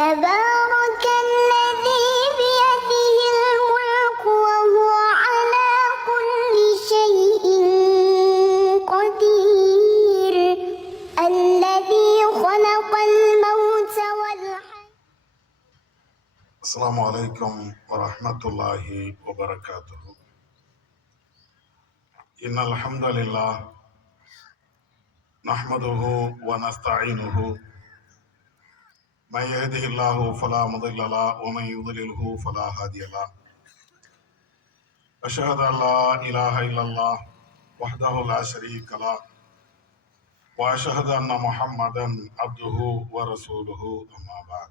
تبارك الذي بيده الملك وهو على كل شيء قدير الذي خلق الموت والحياة. السلام عليكم ورحمة الله وبركاته. إن الحمد لله نحمده ونستعينه من يهده الله فلا مضل له ومن يضلله فلا هادي له. أشهد أن لا إله إلا الله وحده لا شريك له وأشهد أن محمدا عبده ورسوله أما بعد.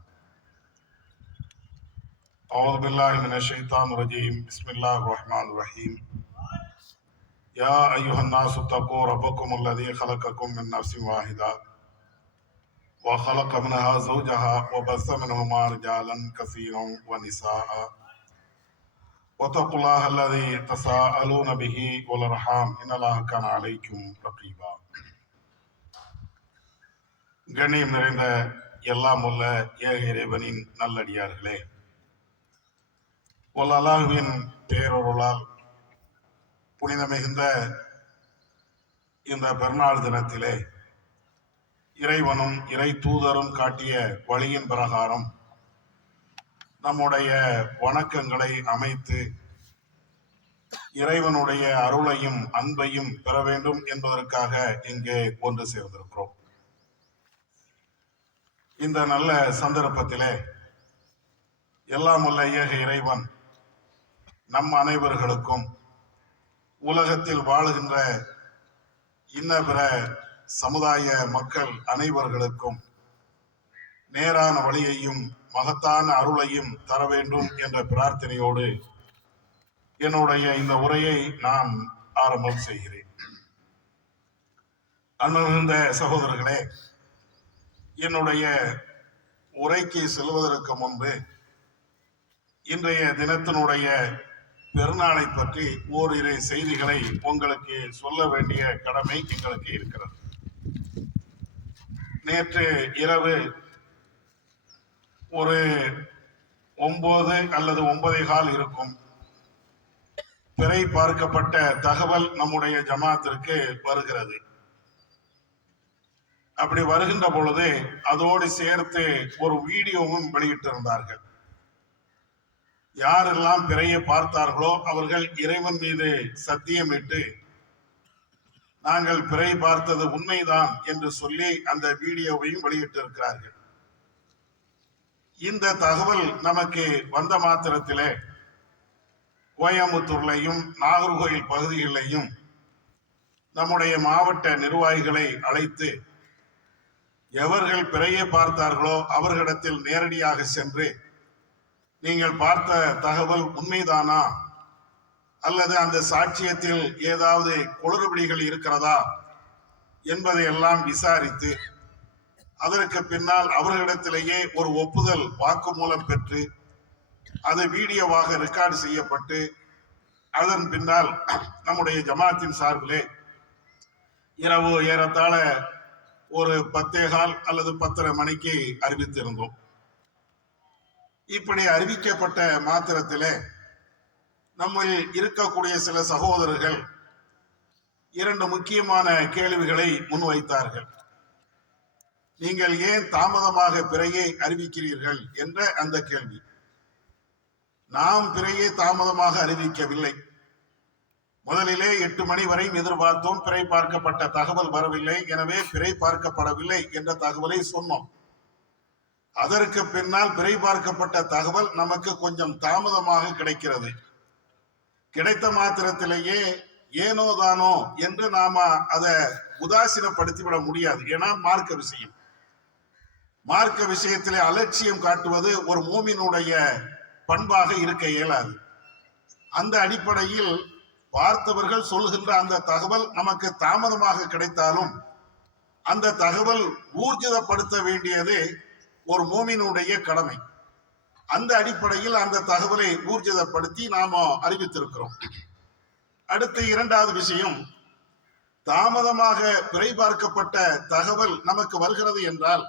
أعوذ بالله من الشيطان الرجيم. بسم الله الرحمن الرحيم. يا أيها الناس اتقوا ربكم الذي خلقكم من نفس واحدة وخلق منها زوجها وبث منهما رجالا كثيرا ونساء واتقوا الله الذي تساءلون به والأرحام إن الله كان عليكم رقيبا. கண்ணியம் நிறைந்த எல்லாம் உள்ள ஏக இறைவனின் நல்லடியார்களே, அல்லாஹ்வின் பேரொருளால் புனித மிகுந்த இந்த பெருநாள் தினத்திலே இறைவனும் இறை தூதரும் காட்டிய வழியின் பிரகாரம் நம்முடைய வணக்கங்களை அமைத்து இறைவனுடைய அருளையும் அன்பையும் பெற வேண்டும் என்பதற்காக இங்கே ஒன்று சேர்ந்திருக்கிறோம். இந்த நல்ல சந்தர்ப்பத்திலே எல்லாம் உள்ள ஏக இறைவன் நம் அனைவர்களுக்கும் உலகத்தில் வாழுகின்ற இன்ன பிற சமுதாய மக்கள் அனைவர்களுக்கும் நேரான வழியையும் மகத்தான அருளையும் தர வேண்டும் என்ற பிரார்த்தனையோடு என்னுடைய இந்த உரையை நான் ஆரம்பம் செய்கிறேன். அன்பிருந்த சகோதரர்களே, என்னுடைய உரைக்கு செல்வதற்கு முன்பு இன்றைய தினத்தினுடைய பெருநாளை பற்றி ஓரிரு செய்திகளை உங்களுக்கு சொல்ல வேண்டிய கடமை எங்களுக்கு இருக்கிறது. நேற்று இரவு ஒரு 9 அல்லது 9:15 இருக்கும் பிறை பார்க்கப்பட்ட தகவல் நம்முடைய ஜமாத்திற்கு வருகிறது. அப்படி வருகின்ற பொழுது அதோடு சேர்த்து ஒரு வீடியோவும் வெளியிட்டிருந்தார்கள். யாரெல்லாம் பிறையை பார்த்தார்களோ அவர்கள் இறைவன் மீது சத்தியமிட்டு நாங்கள் பிறை பார்த்தது உண்மைதான் என்று சொல்லி அந்த வீடியோவையும் வெளியிட்டிருக்கிறார்கள். இந்த தகவல் நமக்கு வந்த மாத்திரத்திலே கோயம்புத்தூர்லையும் நாகர்கோயில் பகுதிகளிலையும் நம்முடைய மாவட்ட நிர்வாகிகளை அழைத்து எவர்கள் பிறையை பார்த்தார்களோ அவர்களிடத்தில் நேரடியாக சென்று நீங்கள் பார்த்த தகவல் உண்மைதானா அல்லது அந்த சாட்சியத்தில் ஏதாவது குளறுபடிகள் இருக்கிறதா என்பதை எல்லாம் விசாரித்து அதற்கு பின்னால் அவர்களிடத்திலேயே ஒரு ஒப்புதல் வாக்குமூலம் பெற்று அது வீடியோவாக ரெக்கார்டு செய்யப்பட்டு அதன் பின்னால் நம்முடைய ஜமாத்தின் சார்பிலே இரவு ஏறத்தாழ ஒரு 10:15 அல்லது 10:30 மணிக்கு அறிவித்திருந்தோம். இப்படி அறிவிக்கப்பட்ட மாத்திரத்திலே நம்மில் இருக்கக்கூடிய சில சகோதரர்கள் 2 முக்கியமான கேள்விகளை முன்வைத்தார்கள். நீங்கள் ஏன் தாமதமாக பிறையை அறிவிக்கிறீர்கள் என்ற அந்த கேள்வி. நாம் பிறையை தாமதமாக அறிவிக்கவில்லை. முதலிலே 8 மணி வரையும் எதிர்பார்த்தோம். பிறை பார்க்கப்பட்ட தகவல் வரவில்லை, எனவே பிறை பார்க்கப்படவில்லை என்ற தகவலை சொன்னோம். அதற்கு பின்னால் பிறை பார்க்கப்பட்ட தகவல் நமக்கு கொஞ்சம் தாமதமாக கிடைக்கிறது. கிடைத்த மாத்திரத்திலேயே ஏனோ தானோ என்று நாம அதை உதாசீனப்படுத்திவிட முடியாது. ஏன்னா மார்க்க விஷயத்திலே அலட்சியம் காட்டுவது ஒரு மூமினுடைய பண்பாக இருக்க இயலாது. அந்த அடிப்படையில் பார்த்தவர்கள் சொல்லுகின்ற அந்த தகவல் நமக்கு தாமதமாக கிடைத்தாலும் அந்த தகவல் ஊர்ஜிதப்படுத்த வேண்டியது ஒரு மூமினுடைய கடமை. அந்த அடிப்படையில் அந்த தகவலை ஊர்ஜிதப்படுத்தி நாம அறிவித்திருக்கிறோம். அடுத்த 2வது விஷயம், தாமதமாக பிறை பார்க்கப்பட்ட தகவல் நமக்கு வருகிறது என்றால்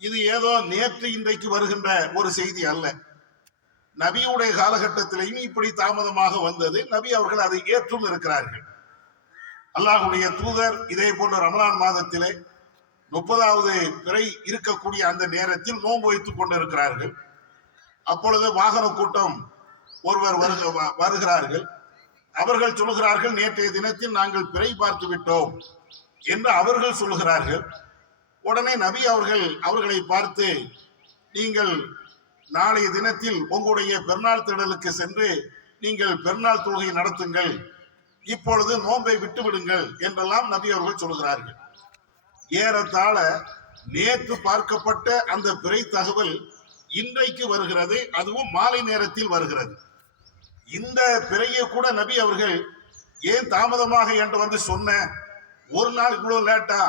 இது ஏதோ நேற்று இன்றைக்கு வருகின்ற ஒரு செய்தி அல்ல. நபியுடைய காலகட்டத்திலையும் இப்படி தாமதமாக வந்தது. நபி அவர்கள் அதை ஏற்றும் இருக்கிறார்கள். அல்லாஹ்வுடைய தூதர் இதே போன்ற ரமலான் மாதத்திலே 30வது பிறை இருக்கக்கூடிய அந்த நேரத்தில் நோன்பு வைத்துக் கொண்டிருக்கிறார்கள். அப்பொழுது வாகன கூட்டம் ஒருவர் வருகிறார்கள். அவர்கள் சொல்கிறார்கள், நேற்றைய தினத்தில் நாங்கள் பிறை பார்த்து விட்டோம் என்று அவர்கள் சொல்கிறார்கள். உடனே நபி அவர்களை பார்த்து, நீங்கள் நாளைய தினத்தில் உங்களுடைய பெருநாள் திடலுக்கு சென்று நீங்கள் பெருநாள் தொழுகை நடத்துங்கள், இப்பொழுது நோன்பை விட்டு விடுங்கள் என்றெல்லாம் நபி அவர்கள் சொல்கிறார்கள். ஏறத்தாழ நேற்று பார்க்கப்பட்ட அந்த பிறை தகவல் இன்றைக்கு வருகிறது, அதுவும் மாலை நேரத்தில் வருகிறது. இந்த பிறையை கூட நபி அவர்கள் ஏன் தாமதமாக என்று வந்து சொன்ன, ஒரு நாள் இவ்வளவு லேட்டா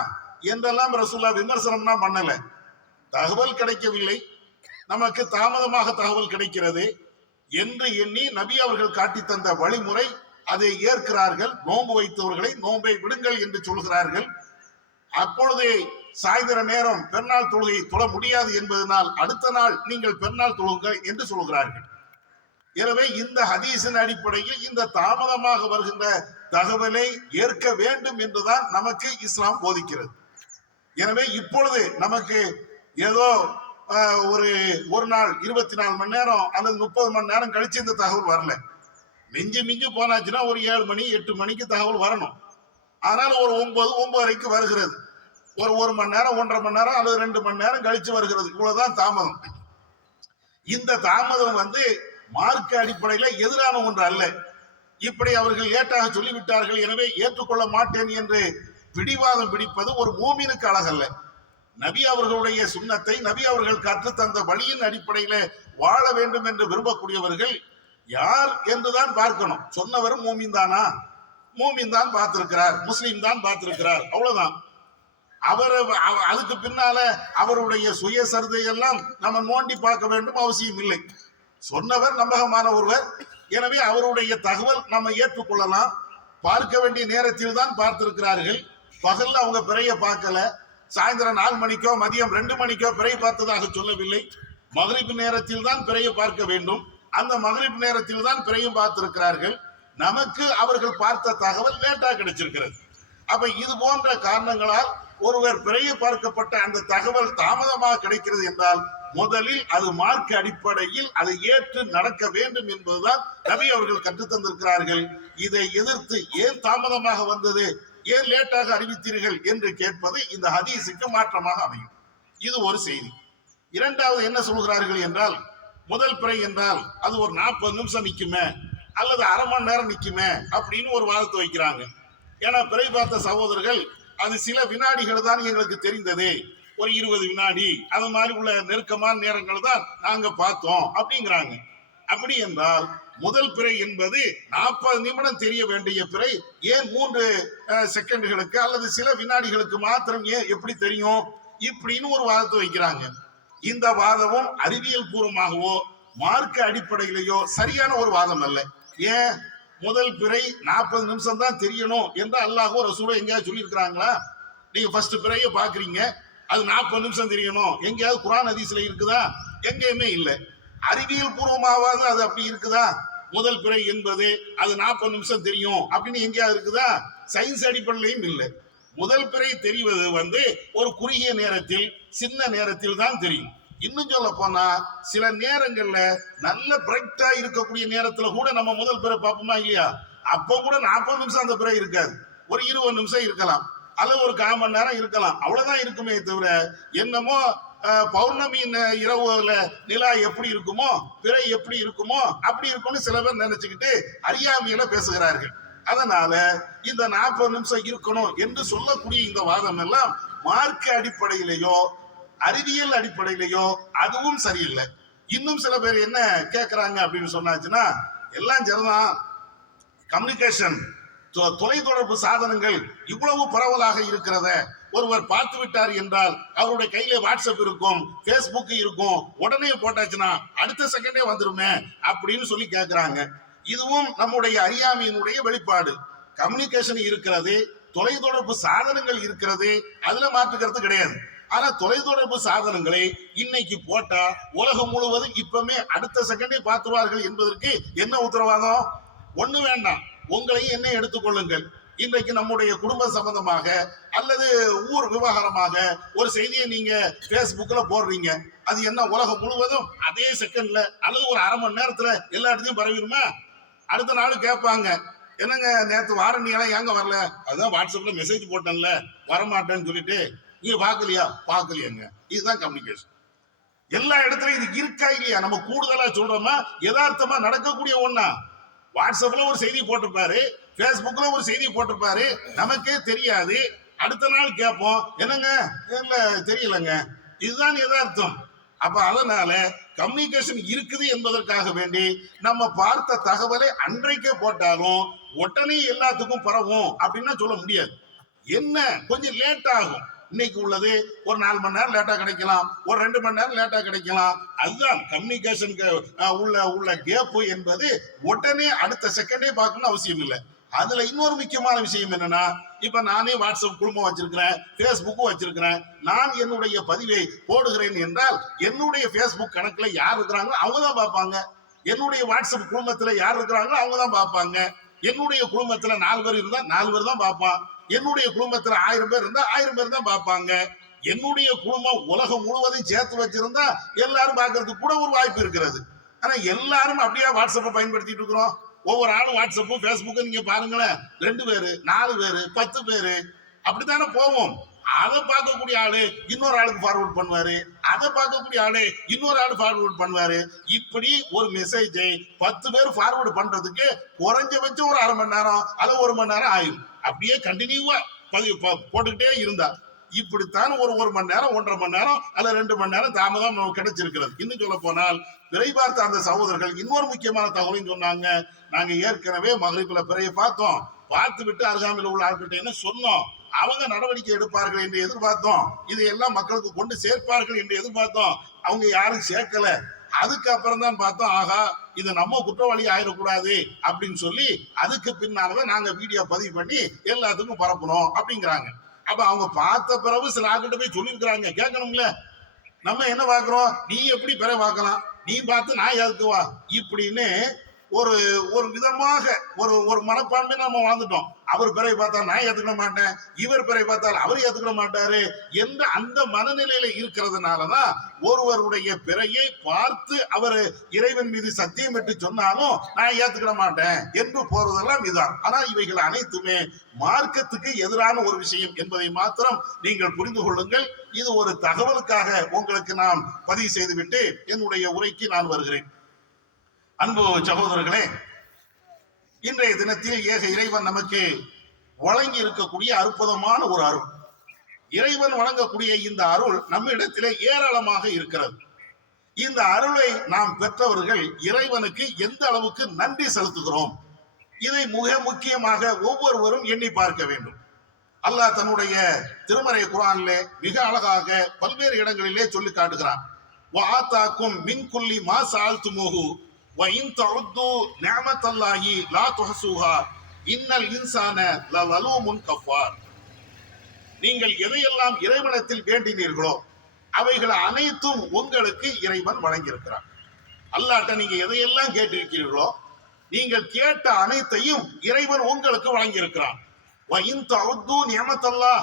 என்றெல்லாம் ரசூலுல்லாஹ் விமர்சனம்னா பண்ணல. தகவல் கிடைக்கவில்லை, நமக்கு தாமதமாக தகவல் கிடைக்கிறது என்று எண்ணி நபி அவர்கள் காட்டி தந்த வழிமுறை அதை ஏற்கிறார்கள். நோன்பு வைத்தவர்களை நோன்பை விடுங்கள் என்று சொல்கிறார்கள். அப்பொழுது சாயந்தர நேரம் பெருநாள் தொழுகை தொழ முடியாது என்பதனால் அடுத்த நாள் நீங்கள் பெருநாள் தொழுங்கள் என்று சொல்கிறார்கள். எனவே இந்த ஹதீஸின் அடிப்படையில் இந்த தாமதமாக வருகின்ற தகவலை ஏற்க வேண்டும் என்றுதான் நமக்கு இஸ்லாம் போதிக்கிறது. எனவே இப்பொழுது நமக்கு ஏதோ ஒரு நாள் 24 மணி நேரம் அல்லது 30 மணி நேரம் கழிச்சு இந்த தகவல் வரல. மிஞ்சி போனாச்சுன்னா ஒரு 7 மணி 8 மணிக்கு தகவல் வரணும். ஆனால் ஒரு 9:30க்கு வருகிறது. ஒரு 1 மணி நேரம் 1.5 மணி நேரம் அல்லது 2 மணி நேரம் கழிச்சு வருகிறது. இவ்வளவுதான் தாமதம். இந்த தாமதம் மார்க்க அடிப்படையில எதிரான ஒன்று அல்ல. இப்படி அவர்கள் லேட்டாக சொல்லிவிட்டார்கள், எனவே ஏற்றுக்கொள்ள மாட்டேன் என்று பிடிவாதம் பிடிப்பது ஒரு மூமினுக்கு அழகல்ல. நபி அவர்களுடைய சுன்னத்தை நபி அவர்கள் கற்று தந்த வழியின் அடிப்படையில வாழ வேண்டும் என்று விரும்பக்கூடியவர்கள் யார் என்றுதான் பார்க்கணும். சொன்னவர் மூமின் தானா? மூமின் தான் பார்த்திருக்கிறார், முஸ்லீம் தான் பார்த்திருக்கிறார், அவ்வளவுதான். அதுக்கு பின்னால அவருடைய சுயசரிதை எல்லாம் நம்ம நோண்டி பார்க்க வேண்டும் அவசியம் இல்லை. சொன்னவர் நம்பகமான ஒருவர், எனவே அவருடைய தகவல் நம்ம ஏற்றுக்கொள்ளலாம். பார்க்க வேண்டிய நேரத்தில் தான் பார்த்திருக்கிறார்கள். பகல்ல அவங்க பிறைய பார்க்கல, சாயந்தரம் 4 மணிக்கோ மதியம் 2 மணிக்கோ பிறை பார்த்ததாக சொல்லவில்லை. மகரிப் நேரத்தில் தான் பிறையை பார்க்க வேண்டும். அந்த மகரிப் நேரத்தில் தான் பிறையும் பார்த்திருக்கிறார்கள். நமக்கு அவர்கள் பார்த்த தகவல் லேட்டா கிடைச்சிருக்கிறது. அப்ப இது போன்ற காரணங்களால் ஒருவர் பிறையை பார்க்கப்பட்ட அந்த தகவல் தாமதமாக கிடைக்கிறது என்றால் முதலில் அது மார்க்க அடிப்படையில் அதை ஏற்று நடக்க வேண்டும் என்பதுதான் நபி அவர்கள் கற்றுத்தந்திருக்கிறார்கள். இதை எதிர்த்து ஏன் தாமதமாக வந்தது, ஏன் லேட்டாக அறிவித்தீர்கள் என்று கேட்பது இந்த ஹதீஸுக்கு மாற்றமாக அமையும். இது ஒரு செய்தி. இரண்டாவது என்ன சொல்கிறார்கள் என்றால், முதல் பிறை என்றால் அது ஒரு 40 நிமிஷம் நிக்குமே அல்லது அரை மணி நேரம் நிக்குமே அப்படின்னு ஒரு வாதத்தை வைக்கிறாங்க. ஏன்னா பிறை பார்த்த சகோதரர்கள் அது சில வினாடிகள் தான் எங்களுக்கு தெரிந்தது, ஒரு 20 வினாடி அது மாதிரி உள்ள நெருக்கமான நேரங்கள் தான் நாங்க பார்த்தோம் அப்படிங்கிறாங்க. அப்படி என்றால் முதல் பிறை என்பது 40 நிமிடம் தெரிய வேண்டிய பிறை ஏன் 3 செகண்டுகளுக்கு அல்லது சில வினாடிகளுக்கு மாத்திரம் ஏன் எப்படி தெரியும் இப்படின்னு ஒரு வாதத்தை வைக்கிறாங்க. இந்த வாதமும் அறிவியல் பூர்வமாகவோ மார்க்க அடிப்படையிலேயோ சரியான ஒரு வாதம் அல்ல. ஏன் முதல் பிறை 40 நிமிஷம் தான் தெரியணும் என்று அல்லாஹோ ரசூலோ எங்கேயாவது சொல்லி இருக்கிறாங்களா? நீங்க ஃபர்ஸ்ட் பிறைய பாக்குறீங்க, அது 40 நிமிஷம் தெரியணும், எங்கேயாவது குர்ஆன் ஹதீஸ்ல இருக்குதா? எங்கேயுமே இல்லை. அறிவியல் பூர்வமாவது அது அப்படி இருக்குதா? முதல் பிறை என்பது அது 40 நிமிஷம் தெரியும் அப்படின்னு எங்கேயாவது இருக்குதா? சயின்ஸ் அடிப்படையிலையும் இல்லை. முதல் பிறை தெரிவது ஒரு குறுகிய நேரத்தில் சின்ன நேரத்தில் தான் தெரியும். இன்னும் சொல்ல போனா சில நேரங்கள்ல நல்ல பிரைட்டா இருக்கக்கூடிய நேரத்துல கூட நம்ம முதல் பிறை பார்ப்போமா இல்லையா? அப்போ கூட 40 நிமிஷம் அந்த பிறை இருக்காது, ஒரு 20 நிமிஷம் இருக்கலாம் அல்லது ஒரு 1/4 மணி நேரம் இருக்கலாம், அவ்வளவுதான் இருக்குமே தவிர என்னமோ பௌர்ணமி இரவுல நிலா எப்படி இருக்குமோ பிறை எப்படி இருக்குமோ அப்படி இருக்கும்னு சில பேர் நினைச்சுக்கிட்டு அறியாமையில பேசுகிறார்கள். அதனால இந்த 40 நிமிஷம் இருக்கணும் என்று சொல்லக்கூடிய இந்த வாதம் எல்லாம் மார்க்க அடிப்படையிலேயோ அறிவியல் அடிப்படையிலேயோ அதுவும் சரியில்லை. இன்னும் சில பேர் என்ன கேட்கிறாங்க அப்படின்னு சொன்னாச்சுன்னா, எல்லாம் சரிதான், கம்யூனிகேஷன் தொலைத்தொடர்பு சாதனங்கள் இவ்வளவு பரவலாக இருக்கிறத ஒருவர் பார்த்து விட்டார் என்றால் அவருடைய கையில வாட்ஸ்அப் இருக்கும், பேஸ்புக் இருக்கும், உடனே போட்டாச்சுன்னா அடுத்த செகண்டே வந்துருமே அப்படின்னு சொல்லி கேட்கிறாங்க. இதுவும் நம்முடைய அறியாமையினுடைய வெளிப்பாடு. கம்யூனிகேஷன் இருக்கிறது, தொலைத்தொடர்பு சாதனங்கள் இருக்கிறது, அதுல மாற்றுக்கிறது கிடையாது. ஆனா தொலைத்தொடர்பு சாதனங்களை இன்னைக்கு போட்டா உலகம் முழுவதும் இப்பவுமே அடுத்த செகண்டே பார்த்துவார்கள் என்பதற்கு என்ன உத்தரவாதம்? ஒண்ணு வேண்டாம், உங்களையும் என்ன எடுத்துக்கொள்ளுங்கள். இன்றைக்கு நம்முடைய குடும்ப சம்பந்தமாக அல்லது ஊர் விவகாரமாக ஒரு செய்தியை நீங்க Facebookல போடுறீங்க, அது என்ன உலகம் முழுவதும் அதே செகண்ட்ல அல்லது ஒரு அரை மணி நேரத்துல எல்லா இடத்தையும் பரவிடுமா? அடுத்த நாள் கேட்பாங்க, என்னங்க நேற்று வார நீங்களாம் ஏங்க வரல? அதான் வாட்ஸ்அப்ல மெசேஜ் போட்டேன்ல, வரமாட்டேன்னு சொல்லிட்டு நீங்க பார்க்கலையாங்க. இதுதான் கம்யூனிகேஷன். எல்லா இடத்துலயும் இது இருக்கா இல்லையா? நம்ம கூடுதலா சொல்றோமா யதார்த்தமா நடக்கக்கூடிய ஒண்ணா? வாட்ஸ்அப்ல ஒரு செய்தி போட்டிருப்பாரு, Facebookல ஒரு செய்தி போட்டிருப்பாரு, நமக்கே தெரியாது. அடுத்த நாள் கேட்போம், என்னங்க இல்ல தெரியலங்க. இதுதான் யதார்த்தம். அப்ப அதனால கம்யூனிகேஷன் இருக்குது என்பதற்காக வேண்டி நம்ம பார்த்த தகவலை அன்றைக்கே போட்டாலும் உடனே எல்லாத்துக்கும் பரவும் அப்படின்னு சொல்ல முடியாது. என்ன கொஞ்சம் லேட் ஆகும். இன்னைக்கு உள்ளது ஒரு 4 மணி நேரம் லேட்டா கிடைக்கலாம், ஒரு 2 மணி நேரம் லேட்டா கிடைக்கலாம். அதுதான் கம்யூனிகேஷனுக்கு உள்ள கேப் என்பது. உடனே அடுத்த செகண்டே பார்க்கணும் அவசியம் இல்லை. அதுல இன்னொரு முக்கியமான விஷயம் என்னன்னா, இப்ப நானே வாட்ஸ்அப் குழுமம் வச்சிருக்கிறேன், Facebookம் வச்சிருக்கிறேன். நான் என்னுடைய பதிவை போடுகிறேன் என்றால் என்னுடைய Facebook கணக்குல யார் இருக்கிறாங்களோ அவங்க தான் பார்ப்பாங்க. என்னுடைய வாட்ஸ்அப் குழுமத்துல யார் இருக்கிறாங்களோ அவங்க தான் பார்ப்பாங்க. என்னுடைய குழுமத்துல 4 பேர் இருந்தா 4 பேர் தான் பார்ப்பான். என்னுடைய குடும்பத்துல 1000 பேர் இருந்தா 1000 பேர் தான் பார்ப்பாங்க. என்னுடைய குடும்பம் உலகம் முழுவதும் சேர்த்து வச்சிருந்தா எல்லாரும் பார்க்கறதுக்கு கூட ஒரு வாய்ப்பு இருக்கிறது. ஆனா எல்லாரும் அப்படியே வாட்ஸ்அப்பை பயன்படுத்திட்டு இருக்கிறோம். ஒவ்வொரு ஆளும் வாட்ஸ்அப்பும் Facebookம் நீங்க பாருங்களேன், 2 பேரு 4 பேரு 10 பேரு அப்படித்தானே போவோம். அதை பார்க்கக்கூடிய ஆளு இன்னொரு ஆளுக்கு ஃபார்வர்ட் பண்ணுவாரு, அதை பார்க்கக்கூடிய ஆளு இன்னொரு ஆளு ஃபார்வர்ட் பண்ணுவாரு. இப்படி ஒரு மெசேஜை 10 பேர் ஃபார்வர்ட் பண்றதுக்கு குறைஞ்சபட்சம் ஒரு அரை மணி நேரம் அல்லது 1 மணி நேரம் ஆகும். அப்படியே கண்டினியூவா போட்டுக்கிட்டே இருந்தா இப்படித்தான் ஒரு மணி நேரம் 1.5 மணி நேரம் அல்ல 2 மணி நேரம் தாமதம் நமக்கு கிடைச்சிருக்கிறது. இன்னும் சொல்ல போனால் பிறை பார்த்த அந்த சகோதரர்கள் இன்னொரு முக்கியமான தகவலையும் சொன்னாங்க. நாங்க ஏற்கனவே மகரிப்புல பிறையை பார்த்தோம், பார்த்து விட்டு அருகாமையில் உள்ள ஆட்கிட்ட என்ன சொன்னோம், அவங்க நடவடிக்கை எடுப்பார்கள் என்று எதிர்பார்த்தோம். இதையெல்லாம் மக்களுக்கு கொண்டு சேர்ப்பார்கள் என்று எதிர்பார்த்தோம். அவங்க யாரும் சேர்க்கல. அதுக்கப்புறம் தான் பார்த்தோம், ஆகா இது நம்ம குற்றவாளி ஆயிடக்கூடாது அப்படின்னு சொல்லி அதுக்கு பின்னாலதான் நாங்க வீடியோ பதிவு பண்ணி எல்லாத்துக்கும் பரப்பணும் அப்படிங்கிறாங்க. அப்ப அவங்க பார்த்த பிறகு சில ஆக்கிட்ட போய் சொல்லியிருக்கிறாங்க, கேட்கணும்ல. நம்ம என்ன பாக்குறோம், நீ எப்படி பிற பார்க்கலாம், நீ பார்த்து நான் எதுக்குவா இப்படின்னு ஒரு ஒரு விதமாக ஒரு மனப்பான்மை நம்ம வாழ்ந்துட்டோம். அவர் பிறை பார்த்தா நான் ஏத்துக்க மாட்டேன், இவர் பிறை பார்த்தால் அவர் ஏத்துக்க மாட்டாரு என்ற அந்த மனநிலையில இருக்கிறதுனாலதான் ஒருவருடைய பிறையை பார்த்து அவர் இறைவன் மீது சத்தியம் விட்டு சொன்னாலும் நான் ஏத்துக்கிட மாட்டேன் என்று போறதெல்லாம் இதான். ஆனா இவைகள் அனைத்துமே மார்க்கத்துக்கு எதிரான ஒரு விஷயம் என்பதை மாத்திரம் நீங்கள் புரிந்து கொள்ளுங்கள். இது ஒரு தகவலுக்காக உங்களுக்கு நான் பதிவு செய்துவிட்டு என்னுடைய உரைக்கு நான் வருகிறேன். அன்பு சகோதரர்களே, இன்றைய தினத்தில் ஏக இறைவன் நமக்கு வழங்கி இருக்கக்கூடிய அற்புதமான ஒரு அருள். இறைவன் வழங்கக்கூடிய இந்த அருள் நம்ம இடத்திலே ஏராளமாக இருக்கிறது. இந்த அருளை நாம் பெற்றவர்கள் இறைவனுக்கு எந்த அளவுக்கு நன்றி செலுத்துகிறோம், இதை மிக முக்கியமாக ஒவ்வொருவரும் எண்ணி பார்க்க வேண்டும். அல்லாஹ் தன்னுடைய திருமறை குர்ஆனிலே மிக அழகாக பல்வேறு இடங்களிலே சொல்லி காட்டுகிறான். வஆதாக்கும் மின் குல்லி மா சஅல்துமூஹு وَإِن تَعُدُّوا نِعْمَةَ اللَّهِ لَا تُحْصُوهَا إِنَّ الْإِنسَانَ لَظَلُومٌ كَفَّارٌ. நீங்கள் எதையெல்லாம் இறைவனத்தில் வேண்டினீர்களோ அவைகள் அனைத்தும் உங்களுக்கு இறைவன் வழங்கியிருக்கிறார். அல்லாஹ்ட்ட நீங்க எதையெல்லாம் கேட்டிருக்கிறீர்களோ நீங்கள் கேட்ட அனைத்தையும் இறைவன் உங்களுக்கு வழங்கியிருக்கிறான். وَإِن تَعُدُّوا نِعْمَةَ اللَّهِ,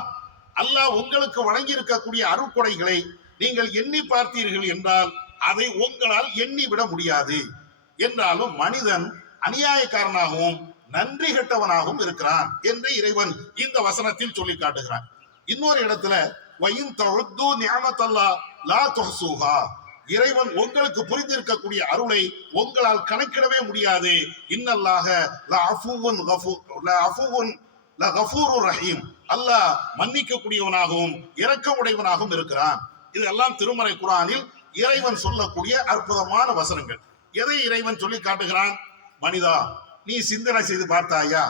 அல்லாஹ் உங்களுக்கு வழங்கியிருக்கக்கூடிய அருட்கொடைகளை நீங்கள் எண்ணி பார்த்தீர்கள் என்றால் அதை உங்களால் எண்ணி விட முடியாது. என்றாலும் மனிதன் அநியாயக்காரனாகவும் நன்றி கெட்டவனாகவும் இருக்கிறான் என்று இறைவன் இந்த வசனத்தில் சொல்லி காட்டுகிறான். இன்னொரு இடத்துல வயின் தஅது நிஅமத்தல்லாஹ் லா துஹ்ஸூஹா, இறைவன் உங்களுக்கு புரிந்திருக்கக்கூடிய அருளை உங்களால் கணக்கிடவே முடியாது. இன்னல்லாஹ லஅஃபூவுன் கஃபூருர் ரஹீம், அல்லாஹ் மன்னிக்கக்கூடியவனாகவும் இரக்கமுடையவனாகவும் இருக்கிறான். இதெல்லாம் திருமறை குர்ஆனில் இறைவன் சொல்லக்கூடிய அற்புதமான வசனங்கள். எதை இறைவன் சொல்லி காட்டுகிறான்? மனிதா, நீ சிந்தனை செய்து பார்த்தாயா,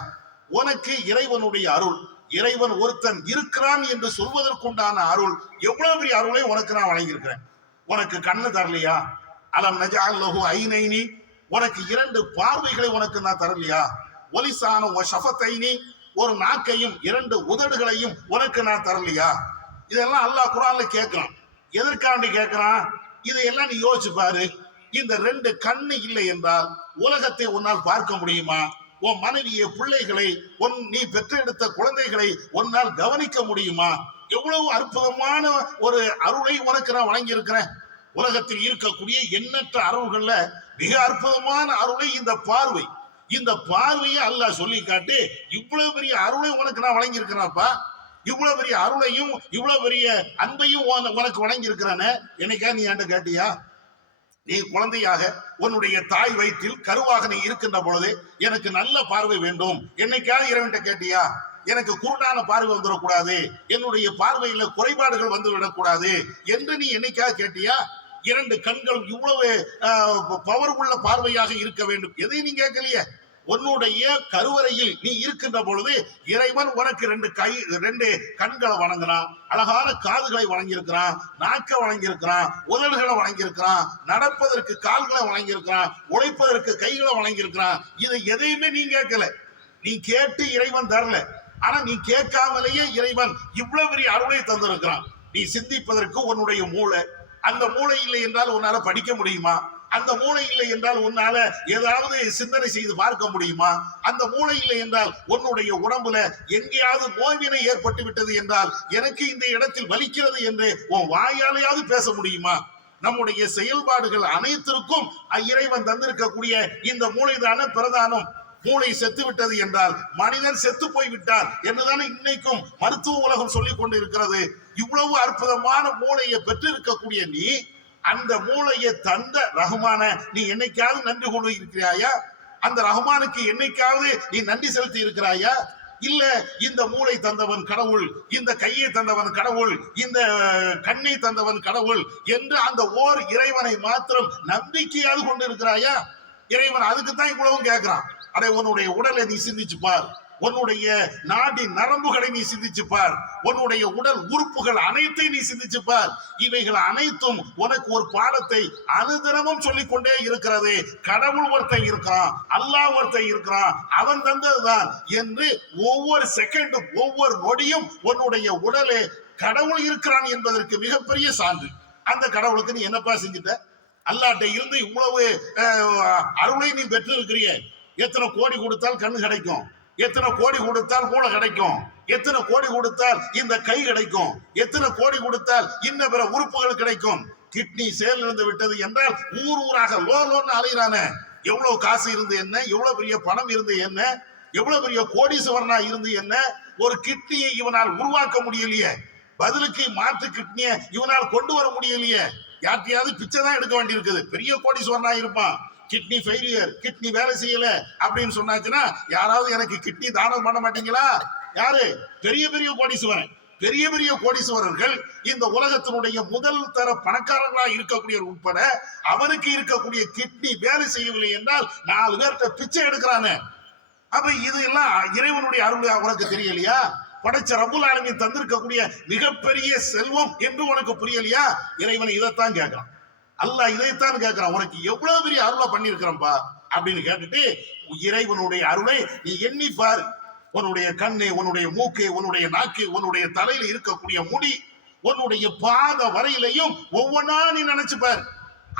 உனக்கு இறைவனுடைய அருள், இறைவன் ஒருத்தன் இருக்கிறான் என்று சொல்வதற்குண்டான அருள், எவ்வளவு பெரிய அருளை உனக்கு நான் வழங்கியிருக்கிறேன். உனக்கு கண்ணு தரலையா? அலம் நஜஅல் லஹு ஐனைனி, உனக்கு 2 பார்வைகளை உனக்கு நான் தரலையா? ஒலிசான ஷஃபத்தைனி, ஒரு நாக்கையும் 2 உதடுகளையும் உனக்கு நான் தரலையா? இதெல்லாம் அல்லாஹ் குர்ஆன்ல கேட்கிறான். எதற்காண்டி கேட்கிறான்? இதையெல்லாம் நீ யோசிச்சு பாரு. இந்த 2 கண்ணு இல்லை என்றால் உலகத்தை உன்னால் பார்க்க முடியுமா? உன் மனைவியை, பிள்ளைகளை, நீ பெற்றெடுத்த குழந்தைகளை உன்னால் கவனிக்க முடியுமா? எவ்வளவு அற்புதமான ஒரு அருளை உனக்கு நான் வழங்கி இருக்கிறேன். உலகத்தில் இருக்கக்கூடிய எண்ணற்ற அருள்கள்ல மிக அற்புதமான அருளை இந்த பார்வை. இந்த பார்வையை அல்லாஹ் சொல்லி காட்டு, இவ்வளவு பெரிய அருளை உனக்கு நான் வழங்கி இருக்கிறேன்ப்பா, இவ்வளவு பெரிய அருளையும் இவ்வளவு பெரிய அன்பையும் உனக்கு வழங்கி இருக்கிறானே. என்னைக்கா நீ என்கிட்ட கேட்டியா? நீ குழந்தையாக உன்னுடைய தாய் வயிற்றில் கருவாக நீ இருக்கின்ற பொழுது எனக்கு நல்ல பார்வை வேண்டும், என்னைக்காவது இறைவன்கிட்ட கேட்டியா? எனக்கு குருடான பார்வை வந்துடக்கூடாது, என்னுடைய பார்வையில குறைபாடுகள் வந்து விடக்கூடாது என்று நீ என்னைக்காவது கேட்டியா? 2 கண்களும் இவ்வளவு பவர் உள்ள பார்வையாக இருக்க வேண்டும், எதை நீ கேட்கலையே. உன்னுடைய கருவறையில் நீ இருக்கின்ற பொழுது இறைவன் உனக்கு 2 கண்களை வழங்கினான், அழகான காதுகளை வழங்கியிருக்கிறான், நாக்க வழங்கியிருக்கிறான், உதடுகளை வழங்கியிருக்கிறான், நடப்பதற்கு கால்களை வழங்கியிருக்கிறான், உழைப்பதற்கு கைகளை வழங்கியிருக்கிறான். இதை எதையுமே நீ கேட்கல, நீ கேட்டு இறைவன் தரல. ஆனா நீ கேட்காமலேயே இறைவன் இவ்வளவு பெரிய அருளை தந்திருக்கிறான். நீ சிந்திப்பதற்கு உன்னுடைய மூளை, அந்த மூளை இல்லை என்றால் உன்னால படிக்க முடியுமா? அந்த மூளை இல்லை என்றால் உன்னால ஏதாவது சிந்தனை செய்து பார்க்க முடியுமா? அந்த மூளை இல்லை என்றால் உன்னுடைய உடம்புல எங்கேயாவது நோய்வினை ஏற்பட்டு விட்டது என்றால் எனக்கு இந்த இடத்தில் வலிக்கிறது என்று உன் வாயாலையாவது பேச முடியுமா? நம்முடைய செயல்பாடுகள் அனைத்திற்கும் இறைவன் தந்திருக்கக்கூடிய இந்த மூளைதான பிரதானம். மூளை செத்து விட்டது என்றால் மனிதன் செத்து போய் விட்டார் என்றுதானே இன்னைக்கும் மருத்துவ உலகம் சொல்லிக் கொண்டு இருக்கிறது. இவ்வளவு அற்புதமான மூளையை பெற்றிருக்கக்கூடிய நீ, அந்த மூளையை தந்த ரஹ்மான நீ என்னைக்காவது நன்றி கொண்டு இருக்கிறாயா? அந்த ரஹ்மானுக்கு என்னைக்காவது நீ நன்றி செலுத்தி இருக்கிறாயா? இல்ல இந்த மூளை தந்தவன் கடவுள், இந்த கையை தந்தவன் கடவுள், இந்த கண்ணை தந்தவன் கடவுள் என்று அந்த ஓர் இறைவனை மாத்திரம் நம்பிக்கையாவது கொண்டு இருக்கிறாயா? இறைவன் அதுக்குத்தான் இவ்வளவும் கேட்கிறான். அடே, உன்னுடைய உடலை நீ சிந்திச்சு பார், உன்னுடைய நாடி நரம்புகளை நீ சிந்திச்சு பார், உன்னுடைய உடல் உறுப்புகள் அனைத்தையும் நீ சிந்திச்சு பார். இவைகள் அனைத்தும் உனக்கு ஒரு பாடத்தை அனுதினமும் சொல்லிக் கொண்டே இருக்கிறது. கடவுள் ஒருத்தன் இருக்கிறான், அல்லாஹ் ஒருத்தன் இருக்கிறான், அவன் தந்ததுதான் என்று ஒவ்வொரு செகண்டும் ஒவ்வொரு நொடியும் உன்னுடைய உடலே கடவுள் இருக்கிறான் என்பதற்கு மிகப்பெரிய சான்று. அந்த கடவுளுக்கு நீ என்னப்பா செஞ்சுட்ட? அல்லாஹ்ட்ட இருந்து இவ்வளவு அருளை நீ பெற்று இருக்கிறிய. எத்தனை கோடி கொடுத்தால் கண்ணு கிடைக்கும், எத்தனை கோடி கொடுத்தால் மூளை கிடைக்கும், எத்தனை கோடி கொடுத்தால் இந்த கை கிடைக்கும், எத்தனை கோடி கொடுத்தால் இன்ன பிற உறுப்புகள் கிடைக்கும். கிட்னி செயல் இருந்து விட்டது என்றால் ஊராக லோன்னு அலைகிறானே. எவ்வளவு காசு இருந்து என்ன, எவ்வளவு பெரிய பணம் இருந்து என்ன, எவ்வளவு பெரிய கோடீஸ்வரனா இருந்து என்ன, ஒரு கிட்னியை இவனால் உருவாக்க முடியலையே, பதிலுக்கு மாற்று கிட்னியை இவனால் கொண்டு வர முடியலையே. யார்ட்டையாவது பிச்சை தான் எடுக்க வேண்டி இருக்குது. பெரிய கோடீஸ்வரனா இருப்பான், கிட்னி ஃபெயிலியர், கிட்னி வேலை செய்யல அப்படின்னு சொன்னாச்சுன்னா யாராவது எனக்கு கிட்னி தானம் பண்ண மாட்டீங்களா? யாரு? பெரிய பெரிய கோடீஸ்வரன். பெரிய பெரிய கோடீஸ்வரர்கள் இந்த உலகத்தினுடைய முதல் தர பணக்காரர்களா இருக்கக்கூடிய உட்பட அவனுக்கு இருக்கக்கூடிய கிட்னி வேலை செய்யவில்லை என்றால் 4 பேர்கிட்ட பிச்சை எடுக்கிறானே. அப்ப இது எல்லாம் இறைவனுடைய அருள் உனக்கு தெரியலையா? படைச்ச ரப்புல் ஆலமீன் தந்திருக்கக்கூடிய மிகப்பெரிய செல்வம் என்று உனக்கு புரியலையா? இறைவன் இதைத்தான் கேட்கிறான், அல்லாஹ் இதைத்தான் கேட்கிறான். உனக்கு எவ்வளவு பெரிய அருளை பண்ணிருக்கிறப்பா அப்படின்னு கேட்டுட்டு இறைவனுடைய அருளை நீ எண்ணி பாரு. உன்னுடைய கண்ணு, உன்னுடைய மூக்கு, உன்னுடைய நாக்கு, உன்னுடைய தலையில இருக்கக்கூடிய முடி, உன்னுடைய பாத வரையிலையும் ஒவ்வொன்னா நீ நினைச்சு பாரு.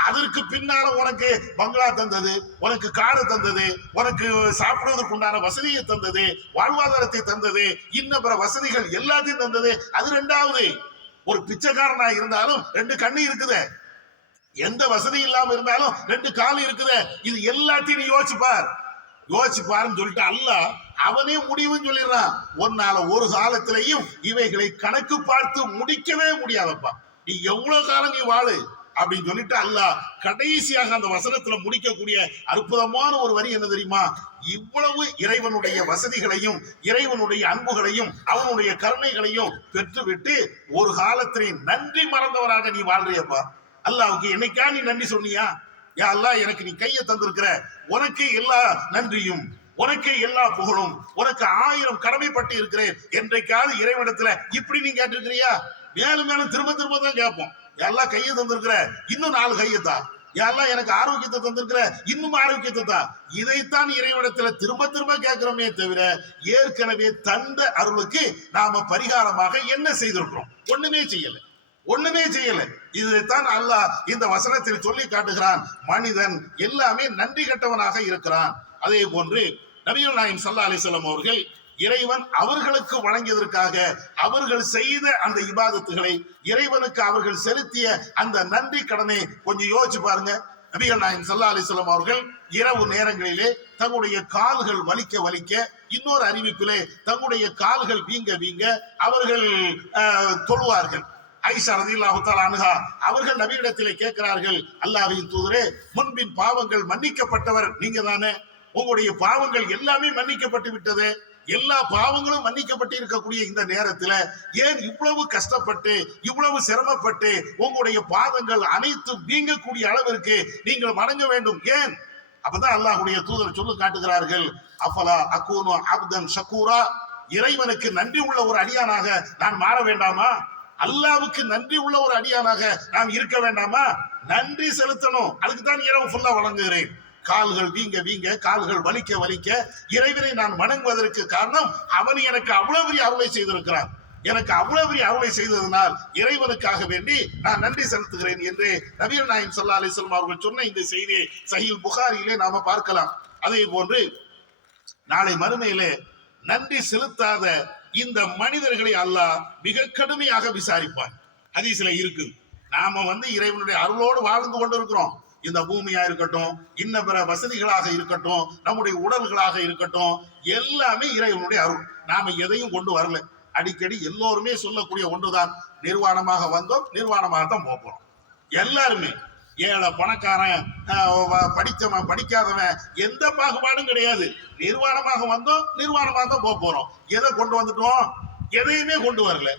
அதற்கு பின்னால உனக்கு பங்களா தந்தது, உனக்கு காரு தந்தது, உனக்கு சாப்பிடுவதற்கு உண்டான வசதியை தந்தது, வாழ்வாதாரத்தை தந்தது, இன்ன பிற வசதிகள் எல்லாத்தையும் தந்தது. அது 2வது. ஒரு பிச்சைக்காரனா இருந்தாலும் 2 கண்ணு இருக்குது, எந்த வசதி இல்லாம இருந்தாலும் 2 கால் இருக்குது. இது எல்லாத்தையும் நீ யோசிச்சு பாருன்னு சொல்லிட்டு அல்லாஹ் அவனே முடிவுன்னு சொல்லிடுறான். உன்னால ஒரு காலத்திலையும் இவைகளை கணக்கு பார்த்து முடிக்கவே முடியாதப்பா, நீ எவ்வளவு காலம் நீ வாழு அப்படின்னு சொல்லிட்டு அல்லாஹ் கடைசியாக அந்த வசனத்துல முடிக்கக்கூடிய அற்புதமான ஒரு வரி என்ன தெரியுமா? இவ்வளவு இறைவனுடைய வசதிகளையும் இறைவனுடைய அன்புகளையும் அவனுடைய கருணைகளையும் பெற்றுவிட்டு ஒரு காலத்திலே நன்றி மறந்தவராக நீ வாழ்றியப்பா. அல்லாஹ்வுக்கு என்னைக்கா நீ நன்றி சொன்னியா? யா அல்லாஹ், எனக்கு நீ கையை தந்திருக்கிற, உனக்கு எல்லா நன்றியும், உனக்கு எல்லா புகழும், உனக்கு 1000 கடமைப்பட்டு இருக்கிறேன் என்றைக்காவது இறைவனிடத்துல இப்படி நீ கேட்டிருக்கிறியா? மேலும் மேலும் திரும்ப திரும்ப தான் கேட்போம். எல்லாம் கையை தந்திருக்கிற, இன்னும் 4 கையத்தா, யாரெல்லாம் எனக்கு ஆரோக்கியத்தை தந்திருக்கிற, இன்னும் ஆரோக்கியத்தை தான். இதைத்தான் இறைவனிடத்துல திரும்ப திரும்ப கேட்கிறோமே தவிர ஏற்கனவே தந்த அருளுக்கு நாம பரிகாரமாக என்ன செய்திருக்கிறோம்? ஒண்ணுமே செய்யல. இதைத்தான் அல்லாஹ் இந்த வசனத்தில் சொல்லி காட்டுகிறான். மனிதன் எல்லாமே நன்றி கெட்டவனாக இருக்கிறான். அதே போன்று நபிகள் நாயகம் ஸல்லல்லாஹு அலைஹி வஸல்லம் அவர்கள் இறைவன் அவர்களுக்கு வழங்கியதற்காக அவர்கள் செய்த அந்த இபாதத்துகளை, இறைவனுக்கு அவர்கள் செலுத்திய அந்த நன்றி கடனை கொஞ்சம் யோசிச்சு பாருங்க. நபிகள் நாயகம் ஸல்லல்லாஹு அலைஹி வஸல்லம் அவர்கள் இரவு நேரங்களிலே தங்களுடைய கால்கள் வலிக்க, இன்னொரு அறிவிப்பிலே தங்களுடைய கால்கள் வீங்க அவர்கள் தொழுவார்கள். ஆயிஷா ரலியல்லாஹு தஆலா அன்ஹா அவர்கள் நபியிடத்திலே கேட்கிறார்கள், அல்லாஹ்வின் தூதரே, முன்பின் பாவங்கள் மன்னிக்கப்பட்டவர் நீங்க தானே, உங்களுடைய பாவங்கள் எல்லாமே மன்னிக்கப்பட்டு விட்டது, எல்லா பாவங்களும் மன்னிக்கப்பட்டு இருக்கக்கூடிய இந்த நேரத்துல ஏன் இவ்வளவு கஷ்டப்பட்டு இவ்வளவு சிரமப்பட்டு உங்களுடைய பாதங்கள் அனைத்தும் வீங்கக்கூடிய அளவிற்கு நீங்கள் வணங்க வேண்டும் ஏன்? அப்பதான் அல்லாஹ்வுடைய தூதர் சொல்லி காட்டுகிறார்கள், அஃபலா அகூனு அப்தன் ஷக்கூரா, இறைவனுக்கு நன்றி உள்ள ஒரு அடியானாக நான் மாற வேண்டாமா? அல்லாஹ்வுக்கு நன்றி உள்ள ஒரு அடியானாக நாம் இருக்க வேண்டாமா? நன்றி செலுத்தணும். அதுக்கு தான் இரவு ஃபுல்லா வணங்குகிறேன். கால்கள் வீங்க, கால்கள் வலிக்க இறைவனை நான் வணங்குவதற்கு காரணம் அவன் எனக்கு அவ்வளவு பெரிய அருளை செய்திருக்கிறான். எனக்கு அவ்வளவு பெரிய அருளை செய்ததனால் இறைவனுக்காக வேண்டி நான் நன்றி செலுத்துகிறேன் என்று நபிகள் நாயகம் ஸல்லல்லாஹு அலைஹி வஸல்லம் அவர்கள் சொன்ன இந்த செய்தியை சஹீஹ் புகாரியிலே நாம பார்க்கலாம். அதே போன்று நாளை மறுமையிலே நன்றி செலுத்தாத இந்த மனிதர்களை அல்லாஹ் மிக கடுமையாக விசாரிப்பான். ஹதீஸ்ல இருக்கு. நாம இறைவனுடைய அருளோடு வாழ்ந்து கொண்டிருக்கிறோம். இந்த பூமியா இருக்கட்டும், இன்ன பிற வசதிகளாக இருக்கட்டும், நம்முடைய உடல்களாக இருக்கட்டும், எல்லாமே இறைவனுடைய அருள். நாம எதையும் கொண்டு வரல. அடிக்கடி எல்லோருமே சொல்லக்கூடிய ஒன்றுதான், நிர்வாணமாக வந்தோம், நிர்வாணமாக தான் போறோம். எல்லாருமே ஏழை பணக்காரன், படித்தவன் படிக்காதவன், எந்த பாகுபாடும் கிடையாது. நிர்வாணமாக வந்தோம், நிர்வாணமாக தான் போறோம். எதை கொண்டு வந்துட்டோம்? எதையுமே கொண்டு வரல.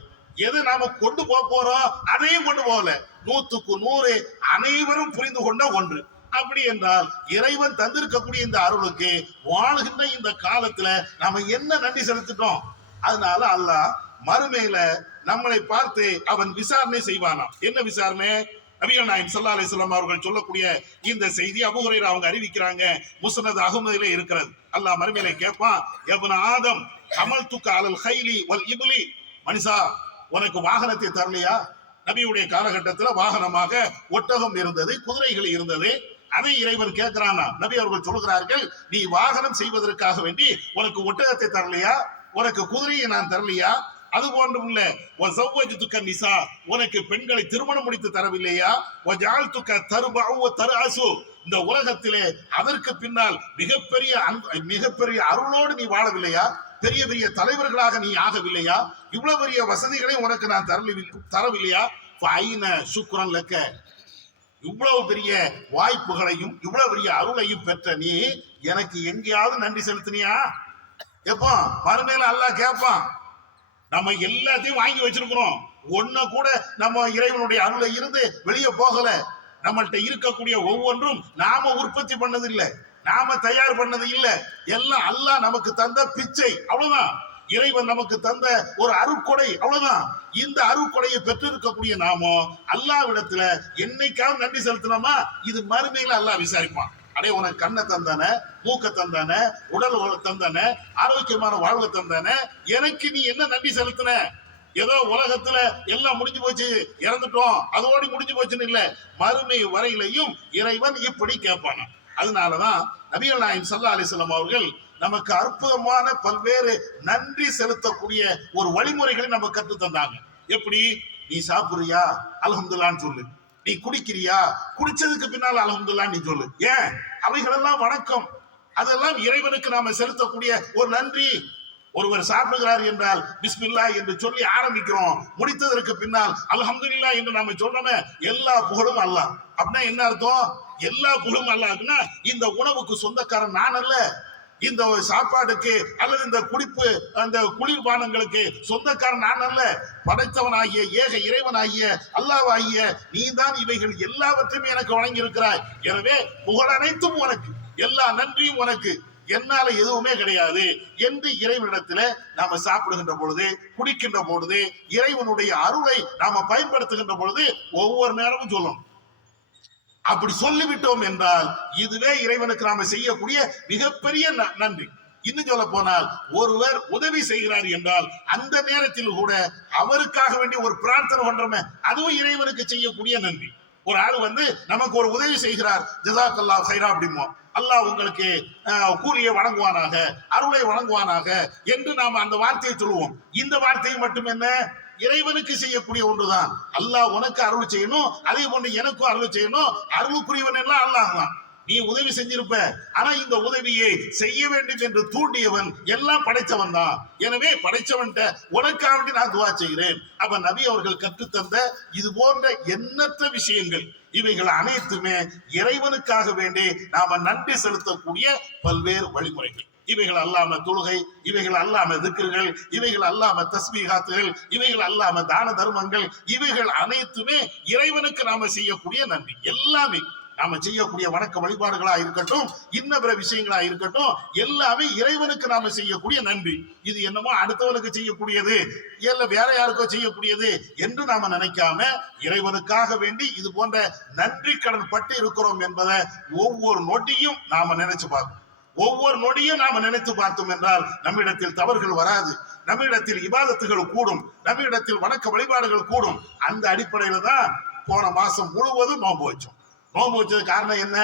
எது நாம கொண்டு போறோம் அதையும் கொண்டு போகல. 100க்கு 100 அனைவரும் புரிந்து கொண்ட ஒன்று. அப்படி என்றால் இறைவன் தந்திருக்கக்கூடிய இந்த அருளுக்கு வாழ்கின்ற இந்த காலத்துல நாம என்ன நன்றி செலுத்திட்டோம்? அதனால அல்லாஹ் மறுமையில நம்மளை பார்த்து அவன் விசாரணை செய்வானாம். என்ன விசாரணை? நபிகள் நாயகம் ஸல்லல்லாஹு அலைஹி வஸல்லம் அவர்கள் சொல்லக்கூடிய இந்த செய்தி அபூ ஹுரைரா அவங்க அறிவிக்கிறாங்க. முஸ்னத் அஹ்மதிலே இருக்கிறது. அல்லாஹ் மறுமையில கேட்பான், இப்னு ஆதம் ஹமல்துக அலல் கைலி வல் இப்லி, மனிதா உனக்கு வாகனத்தை தரலையா? நபியுடைய காலகட்டத்தில் வாகனமாக ஒட்டகம் இருந்தது, குதிரைகள் இருந்தது. அதை இறைவன் கேட்கிறானா? நபி அவர்கள் சொல்கிறார்கள், நீ வாகனம் செய்வதற்காக வேண்டி உனக்கு ஒட்டகத்தை தரலையா? உனக்கு குதிரையை நான் தரலையா? அது போன்று உள்ள நிசா, உனக்கு பெண்களை திருமணம் முடித்து தரவில்லையா? இந்த உலகத்திலே அதற்கு பின்னால் மிகப்பெரிய அருளோடு நீ வாழவில்லையா? பெரிய பெரிய தலைவர்களாக நீ ஆகவில்லையா? இவ்வளவு பெரிய வசதிகளை உனக்கு நான் தரவில்லையா? சுக்ரன் லக்க, இவ்வளவு பெரிய வாய்ப்புகளையும் இவ்வளவு பெரிய அருளையும் பெற்ற நீ எனக்கு எங்கேயாவது நன்றி செலுத்தினியா? எப்போ மறுமையில அல்லாஹ் கேட்பான். நம்ம எல்லாத்தையும் வாங்கி வச்சிருக்கிறோம், ஒன்ன கூட நம்ம இறைவனுடைய அருளை இருந்து வெளியே போகல. நம்மள்கிட்ட இருக்கக்கூடிய ஒவ்வொன்றும் நாம உற்பத்தி பண்ணது இல்லை, நாம தயார் பண்ணது இல்ல, எல்லாம் அல்லாஹ் நமக்கு தந்த பிச்சை. அவ்வளவுதான். இறைவன் நமக்கு தந்த ஒரு அருட்கொடை, அவ்வளவுதான். இந்த அருட்கொடையை பெற்றிருக்கக்கூடிய நாமோ அல்லாஹ்விடத்துல என்னைக்காவது நன்றி செலுத்தினோமா? இது மறுமையில அல்லாஹ் விசாரிப்பான். அடே, உனக்கு கண்ணை தந்தானே, மூக்க தந்தானே, உடல் தந்தானே, ஆரோக்கியமான வாழ்வை தந்தானே, எனக்கு நீ என்ன நன்றி செலுத்தின? ஏதோ உலகத்துல எல்லாம் முடிஞ்சு போச்சு, இறந்துட்டோம், அதோடு முடிஞ்சு போச்சுன்னு இல்ல, மறுமை வரையிலையும் இறைவன் இப்படி கேட்பாங்க. அதனாலதான் நபிகள் நாயகம் ஸல்லல்லாஹு அலைஹி வஸல்லம் அவர்கள் நமக்கு அற்புதமான பல்வேறு நன்றி செலுத்தக்கூடிய ஒரு வழிமுறைகளை நம்ம கற்று தந்தாங்க. எப்படி? நீ சாப்பிடுறியா, அல்ஹம்துலில்லாஹ்னு சொல்லு. நீ குடிக்கிறியா, குடிச்சதுக்கு பின்னால் அல்ஹம்துலில்லாஹ் நீ சொல்லு. ஏன்? அவைகளெல்லாம் வணக்கம். அதெல்லாம் இறைவனுக்கு நாம செலுத்தக்கூடிய ஒரு நன்றி. ஒருவர் சாப்பிடுகிறார் என்றால் பிஸ்மில்லாஹ் என்று சொல்லி ஆரம்பிக்கிறோம், முடித்ததற்கு பின்னால் அல்ஹம்துலில்லாஹ் என்று நாம சொல்றோமே, எல்லா புகழும் அல்லாஹ். அப்படின்னா என்ன அர்த்தம்? எல்லா புகழும் அல்லாஹ்னா இந்த உணவுக்கு சொந்தக்காரன் நான் அல்ல, இந்த சாப்பாடுக்கு அல்லது இந்த குடிப்பு அந்த குளிர்பானங்களுக்கு சொந்தக்காரன் நான் அல்ல, படைத்தவனாகிய ஏக இறைவனாகிய அல்லாஹ்வாகிய நீதான் இவைகள் எல்லாவற்றையுமே எனக்கு வழங்கி இருக்கிறாய். எனவே புகழ் அனைத்தும் உனக்கு, எல்லா நன்றியும் உனக்கு, என்னால எதுவுமே கிடையாது என்று இறைவனிடத்துல நாம சாப்பிடுகின்ற பொழுது, குடிக்கின்ற பொழுது, இறைவனுடைய அருளை நாம பயன்படுத்துகின்ற பொழுது ஒவ்வொரு நேரமும் சொல்லணும். அப்படி சொல்லிவிட்டோம் என்றால் இதுவே இறைவனுக்கு நாம செய்யக்கூடிய மிகப்பெரிய நன்றி. இன்னும் சொல்ல போனால் ஒருவர் உதவி செய்கிறார் என்றால் அந்த நேரத்தில் கூட அவருக்காக வேண்டிய ஒரு பிரார்த்தனை பண்றோமே, அதுவும் இறைவனுக்கு செய்யக்கூடிய நன்றி. ஒரு ஆள் நமக்கு ஒரு உதவி செய்கிறார், ஜஸாக்கல்லாஹ் கைரா அப்படிமோ, அல்லாஹ் உங்களுக்கு கூலியை வழங்குவானாக, அருளை வழங்குவானாக என்று நாம் அந்த வார்த்தையை சொல்லுவோம். இந்த வார்த்தை மட்டும் என்ன, இறைவனுக்கு செய்யக்கூடிய ஒன்றுதான். அல்லாஹ் உனக்கு அருள் செய்யணும், அதே போன்று எனக்கும் அருள் செய்யணும். அருளுக்குரியவன் எல்லாம் அல்லாஹ் தான். நீ உதவி செஞ்சிருப்ப, ஆனா இந்த உதவியை செய்ய வேண்டும் என்று தூண்டியவன் எல்லாம் படைச்சவன் தான். எனவே படைச்சவன்ட்ட உனக்காக நான் துவா செய்கிறேன். அப்ப நபி அவர்கள் கற்றுத்தந்த இது போன்ற எண்ணற்ற விஷயங்கள், இவைகள் அனைத்துமே இறைவனுக்காக வேண்டி நாம நன்றி செலுத்தக்கூடிய பல்வேறு வழிமுறைகள். இவைகள் அல்லாம தொழுகை, இவைகள் அல்லாம திக்ருகள், இவைகள் அல்லாம தஸ்பீகாத்துகள், இவைகள் அல்லாம தான தர்மங்கள், இவைகள் அனைத்துமே இறைவனுக்கு நாம செய்யக்கூடிய நன்றி. எல்லாமே நாம செய்யக்கூடிய வணக்க வழிபாடுகளா இருக்கட்டும், இன்ன பிற விஷயங்களா இருக்கட்டும், எல்லாமே இறைவனுக்கு நாம செய்யக்கூடிய நன்றி. இது என்னமோ அடுத்தவனுக்கு செய்யக்கூடியது, இல்ல வேற யாருக்கோ செய்யக்கூடியது என்று நாம நினைக்காம இறைவனுக்காக வேண்டி இது போன்ற நன்றி கடன் பட்டு இருக்கிறோம் என்பதை ஒவ்வொரு நொடியும் நாம நினைச்சு பார்க்கணும். ஒவ்வொரு நொடியும் நாம நினைத்து பார்த்தோம் என்றால் நம்மிடத்தில் தவறுகள் வராது, நம்மிடத்தில் இபாதத்துகள் கூடும், நம்மிடத்தில் வணக்க வழிபாடுகள் கூடும். அந்த அடிப்படையில தான் போன மாசம் முழுவதும் நோன்பு வச்சோம். நோன்பு வச்சது காரணம் என்ன,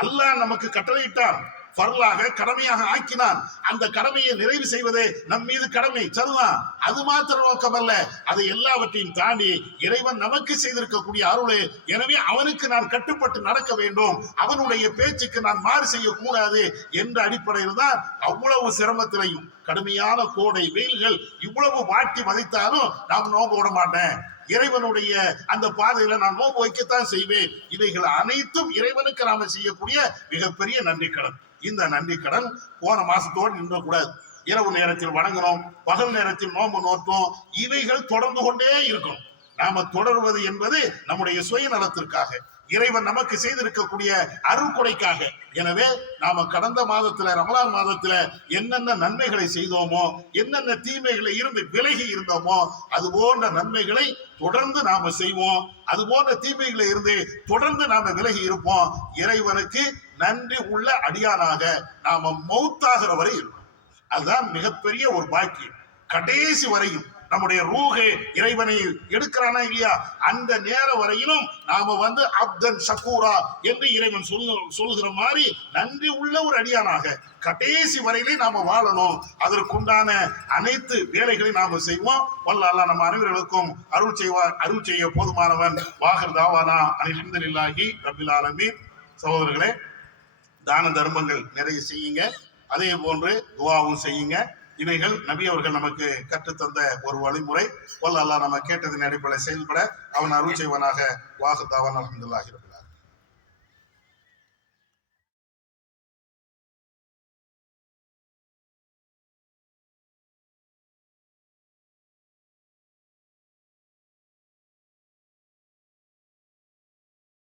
அல்லாஹ் நமக்கு கட்டளையிட்டான், ஃபர்லாக கடமையாக ஆக்கினான். அந்த கடமையை நிறைவு செய்வதே நம் மீது கடமை, சரிதான். அது மாத்திர நோக்கம் அல்ல, அதை எல்லாவற்றையும் தாண்டி இறைவன் நமக்கு செய்திருக்கக்கூடிய அருளே. எனவே அவனுக்கு நான் கட்டுப்பட்டு நடக்க வேண்டும், அவனுடைய பேச்சுக்கு நான் மாறு செய்யக்கூடாது என்ற அடிப்படையில் தான் அவ்வளவு சிரமத்திலையும், கடுமையான கோடை வெயில்கள் இவ்வளவு வாட்டி வதைத்தாலும் நாம் நோன்பு விட மாட்டேன், இறைவனுடைய அந்த பாதையில நான் நோன்பு வைக்கத்தான் செய்வேன். இவைகள் அனைத்தும் இறைவனுக்கு நாம செய்யக்கூடிய மிகப்பெரிய நன்றி கடன். இந்த நன்றி கடன் போன மாசத்தோடு நின்ற கூடாது. இரவு நேரத்தில் வணங்கணும், பகல் நேரத்தில் நோன்பு நோட்டோம், இவைகள் தொடர்ந்து கொண்டே இருக்கணும். நாம தொடர்வது என்பது நம்முடைய சுயநலத்திற்காக, இறைவன் நமக்கு செய்திருக்கக்கூடிய அருள்கொடைக்காக. எனவே நாம கடந்த மாதத்துல, ரமலான் மாதத்துல என்னென்ன நன்மைகளை செய்தோமோ, என்னென்ன தீமைகளை இருந்து விலகி இருந்தோமோ, அது போன்ற நன்மைகளை தொடர்ந்து நாம செய்வோம். அது போன்ற தீமைகளை இருந்து தொடர்ந்து நாம விலகி இருப்போம். இறைவனுக்கு நன்றி உள்ள அடியானாக நாம மௌத்தாகிற வரை இருக்கும். அதுதான் மிகப்பெரிய ஒரு பாக்கியம். கடைசி வரையும் நம்முடைய ரூஹே இறைவனை எடுக்கிறானா இல்லையா, அந்த நேரம் வரையிலும் நாம அப்தன் ஷக்கூரா என்று இறைவன் சொல்லுகிற மாதிரி நன்றி உள்ள ஒரு அடியானாக கடைசி வரையிலே நாம வாழணும். அதற்குண்டான அனைத்து வேலைகளை நாம செய்வோம். வல்ல அல்லாஹ் நம்ம அனைவர்களுக்கும் அருள் செய்ய போதுமானவன். வாஹிர் தாவானா அல்ஹம்துலில்லாஹி ரப்பில் ஆலமீன். சகோதரர்களே, தான தர்மங்கள் நிறைய செய்யுங்க, அதே போன்று துஆவும் செய்யுங்க. இவைகள் நபி அவர்கள் நமக்கு கற்றுத்தந்த ஒரு வழிமுறை. வல்ல அல்லாஹ் நம்ம கேட்டதின் அடிப்படையில் செயல்பட அவன் அருள் செய்வனாக. வாஹிர் தாவானா அல்ஹம்துலில்லாஹி.